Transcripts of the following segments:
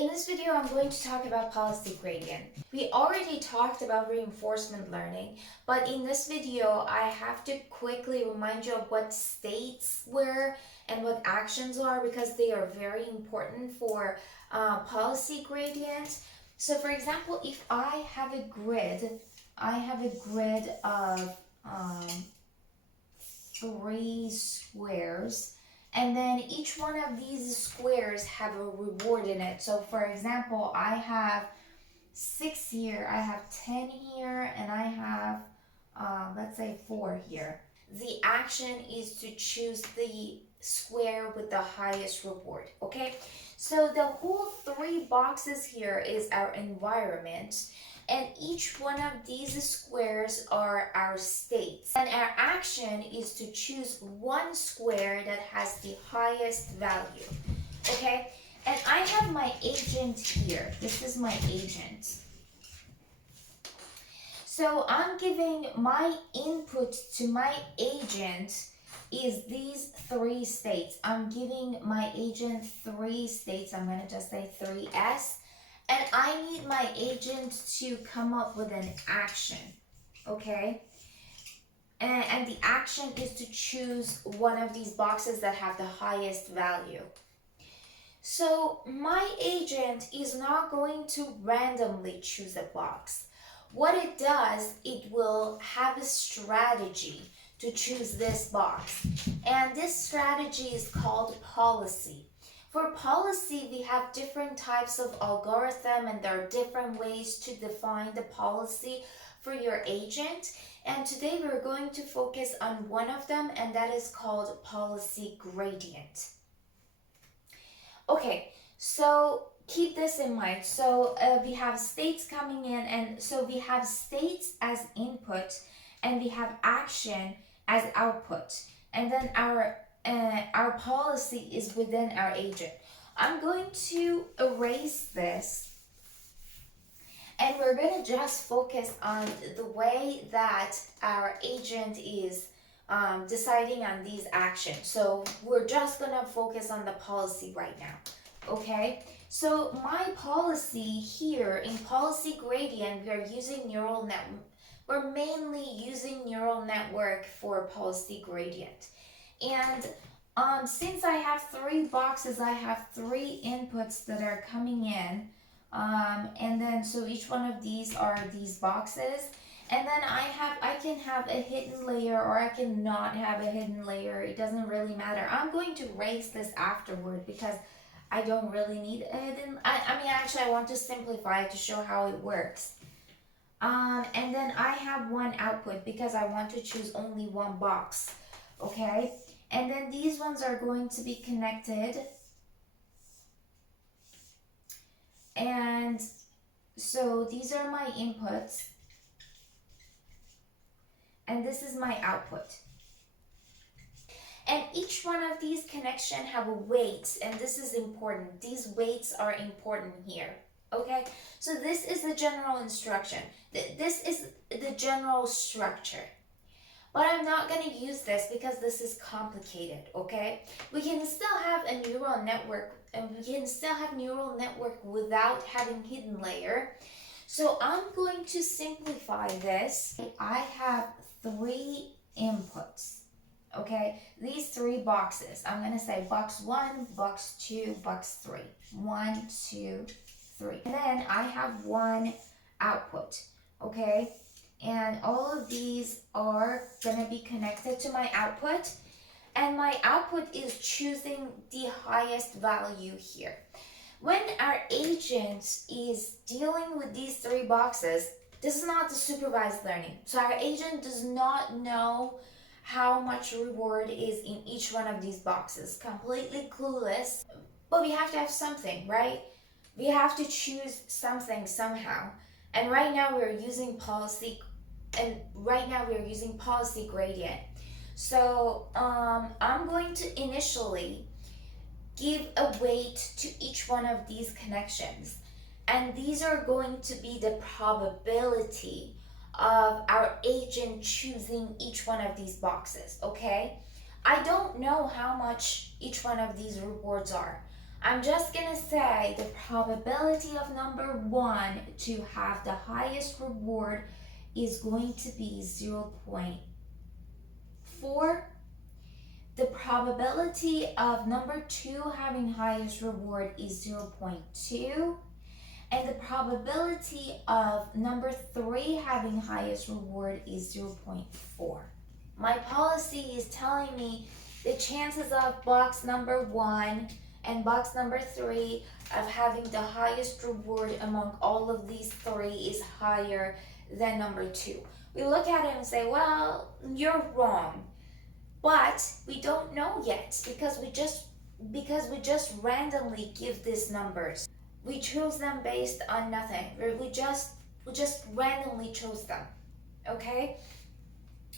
In this video, I'm going to talk about policy gradient. We already talked about reinforcement learning, but in this video, I have to quickly remind you of what states were and what actions are because they are very important for policy gradient. So for example, if I have a grid of 3 squares, and then each one of these squares have a reward in it. So for example, I have 6 here, I have 10 here, and I have, let's say 4 here. The action is to choose the square with the highest reward, okay? So the whole 3 boxes here is our environment, and each one of these squares are our states. And our action is to choose one square that has the highest value, okay? And I have my agent here. This is my agent. So I'm giving my input to my agent is these 3 states. I'm giving my agent 3 states. I'm going to just say 3S. And I need my agent to come up with an action, okay? And the action is to choose one of these boxes that have the highest value. So my agent is not going to randomly choose a box. What it does, it will have a strategy to choose this box. And this strategy is called policy. For policy, we have different types of algorithm, and there are different ways to define the policy for your agent. And today we're going to focus on one of them, and that is called policy gradient. Okay, so keep this in mind. So we have states coming in, and so we have states as input, and we have action as output. And then our policy is within our agent. I'm going to erase this, and we're going to just focus on the way that our agent is deciding on these actions. So we're just going to focus on the policy right now, okay? So my policy here in policy gradient, we are using neural network. We're mainly using neural network for policy gradient. And since I have 3 boxes, I have 3 inputs that are coming in. And then so each one of these are these boxes. And then I can have a hidden layer, or I can not have a hidden layer. It doesn't really matter. I'm going to erase this afterward because I don't really need a hidden. I mean, actually, I want to simplify it to show how it works. And then I have one output because I want to choose only one box, okay? And then these ones are going to be connected. And so these are my inputs. And this is my output. And each one of these connections have a weight, and this is important. These weights are important here. Okay, so this is the general instruction. This is the general structure. But I'm not going to use this because this is complicated, okay? We can still have a neural network, and we can still have neural network without having hidden layer. So I'm going to simplify this. I have 3 inputs, okay? These 3 boxes. I'm going to say box 1, box 2, box 3. 1, 2, 3. And then I have one output, okay? And all of these are going to be connected to my output. And my output is choosing the highest value here. When our agent is dealing with these 3 boxes, this is not the supervised learning. So our agent does not know how much reward is in each one of these boxes. Completely clueless. But we have to have something, right? We have to choose something somehow. And right now we're using policy gradient. So I'm going to initially give a weight to each one of these connections. And these are going to be the probability of our agent choosing each one of these boxes, okay? I don't know how much each one of these rewards are. I'm just gonna say the probability of number 1 to have the highest reward is going to be 0.4. The probability of number 2 having highest reward is 0.2. And the probability of number 3 having highest reward is 0.4. My policy is telling me the chances of box number 1 and box number 3 of having the highest reward among all of these 3 is higher than number 2. We look at it and say, well, you're wrong. But we don't know yet because we just randomly give these numbers. We choose them based on nothing. We just randomly chose them. Okay?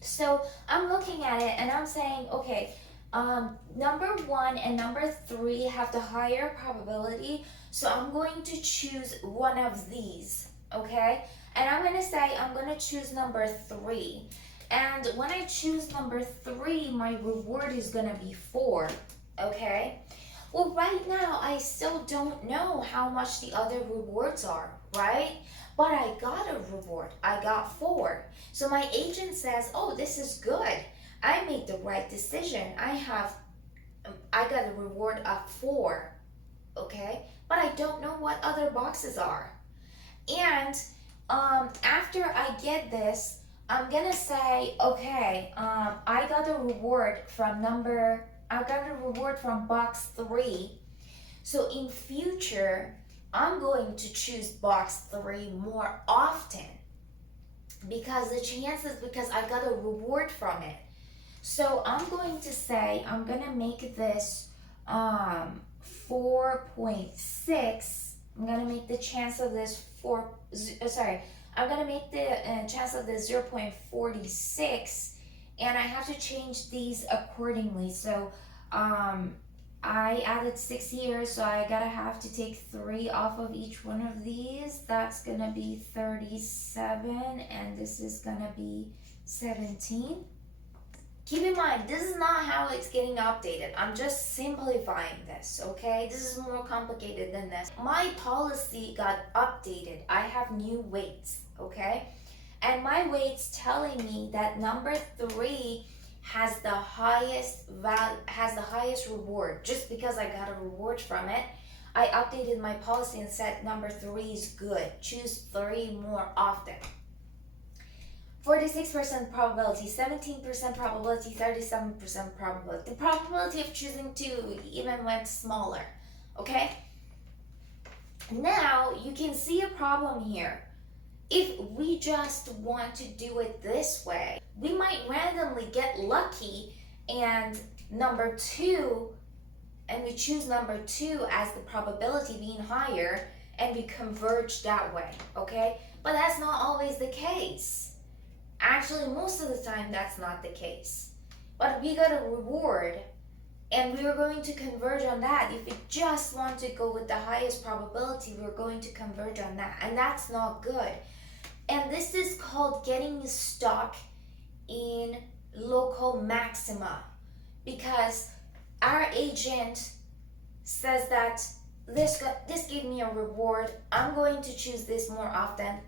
So I'm looking at it and I'm saying, okay, number 1 and number 3 have the higher probability, so I'm going to choose one of these, okay? And I'm going to say I'm going to choose number 3. And when I choose number 3, my reward is going to be 4, okay? Well, right now, I still don't know how much the other rewards are, right? But I got a reward. I got 4. So my agent says, oh, this is good. I made the right decision. I got a reward of 4, okay? But I don't know what other boxes are. And after I get this, I'm gonna say, okay, I got a reward from box 3. So in future, I'm going to choose box 3 more often because I got a reward from it. So I'm going to say, I'm gonna make this 4.6. I'm gonna make the chance of this I'm gonna make the chance of this 0.46, and I have to change these accordingly. So I added 6 here, so I have to take 3 off of each one of these. That's gonna be 37, and this is gonna be 17. Keep in mind, this is not how it's getting updated. I'm just simplifying this, okay? This is more complicated than this. My policy got updated. I have new weights, okay? And my weight's telling me that number 3 has the highest reward. Just because I got a reward from it, I updated my policy and said number 3 is good. Choose 3 more often. 46% probability, 17% probability, 37% probability. The probability of choosing 2 even went smaller, okay? Now, you can see a problem here. If we just want to do it this way, we might randomly get lucky and we choose number 2 as the probability being higher, and we converge that way, okay? But that's not always the case. Actually, most of the time, that's not the case. But we got a reward, and we are going to converge on that. If we just want to go with the highest probability, we're going to converge on that. And that's not good. And this is called getting stuck in local maxima. Because our agent says that this gave me a reward, I'm going to choose this more often,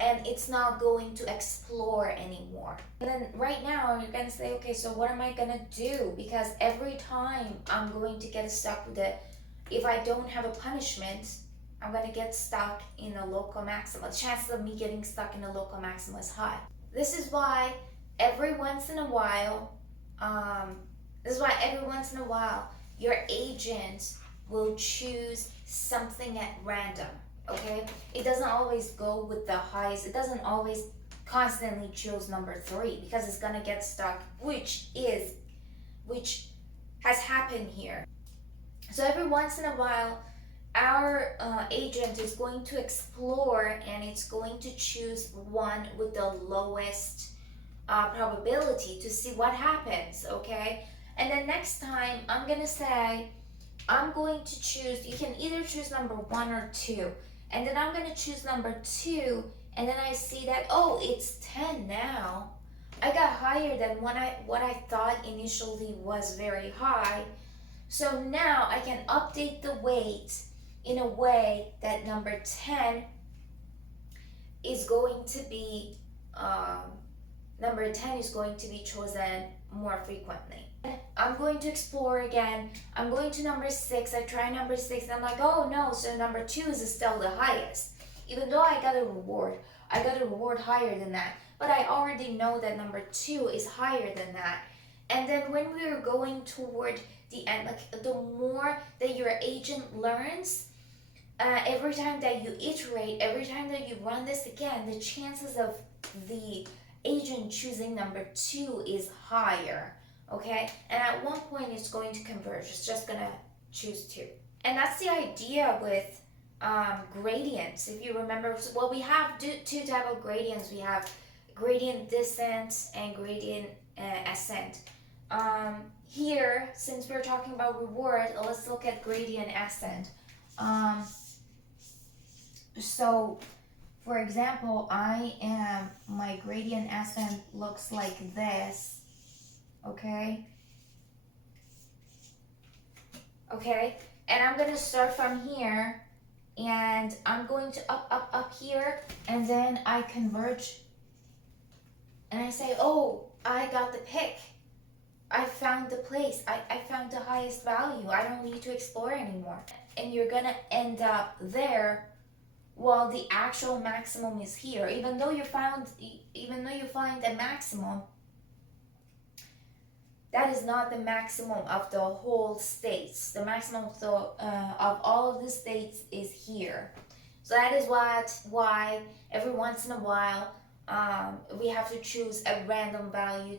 and it's not going to explore anymore. And then right now you're gonna say, okay, so what am I gonna do? Because every time I'm going to get stuck with it, if I don't have a punishment, I'm gonna get stuck in a local maxima. The chances of me getting stuck in a local maxima is high. This is why every once in a while, your agent will choose something at random, okay? It doesn't always go with the highest. It doesn't always constantly choose number 3 because it's gonna get stuck, which has happened here. So every once in a while, our agent is going to explore and it's going to choose one with the lowest probability to see what happens, okay? And then next time, I'm gonna say, I'm going to choose, you can either choose number 1 or 2. And then I'm going to choose number 2. And then I see that, oh, it's 10 now. I got higher than what I thought initially was very high. So now I can update the weight in a way that number 10 is going to be number 10 is going to be chosen more frequently. I'm going to explore again. I'm going to number 6. I try number 6 and I'm like, oh no, so number 2 is still the highest. Even though I got a reward higher than that. But I already know that number 2 is higher than that. And then when we are going toward the end, like the more that your agent learns, every time that you iterate, every time that you run this again, the chances of the agent choosing number 2 is higher. Okay, and at one point it's going to converge. It's just gonna choose 2, and that's the idea with gradients. If you remember, well, we have two type of gradients. We have gradient descent and gradient ascent. Here, since we're talking about reward, let's look at gradient ascent. So, for example, my gradient ascent looks like this. Okay, and I'm gonna start from here, and I'm going to up here, and then I converge, and I say, oh, I got the pick. I found the place. I found the highest value. I don't need to explore anymore. And you're gonna end up there while the actual maximum is here. Even though you find the maximum, that is not the maximum of the whole states. The maximum of all of the states is here. So that is why every once in a while we have to choose a random value.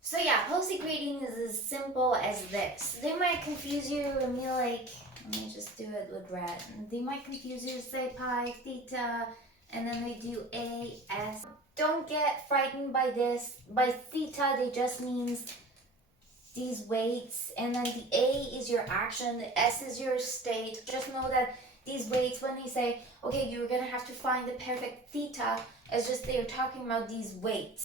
So yeah, Posey gradient is as simple as this. They might confuse you and be like, let me just do it with red. They might confuse you, say pi, theta, and then they do a, s. Don't get frightened by this. By theta, they just means these weights, and then the A is your action, the S is your state. Just know that these weights, when they say, okay, you're gonna have to find the perfect theta, it's just they're talking about these weights.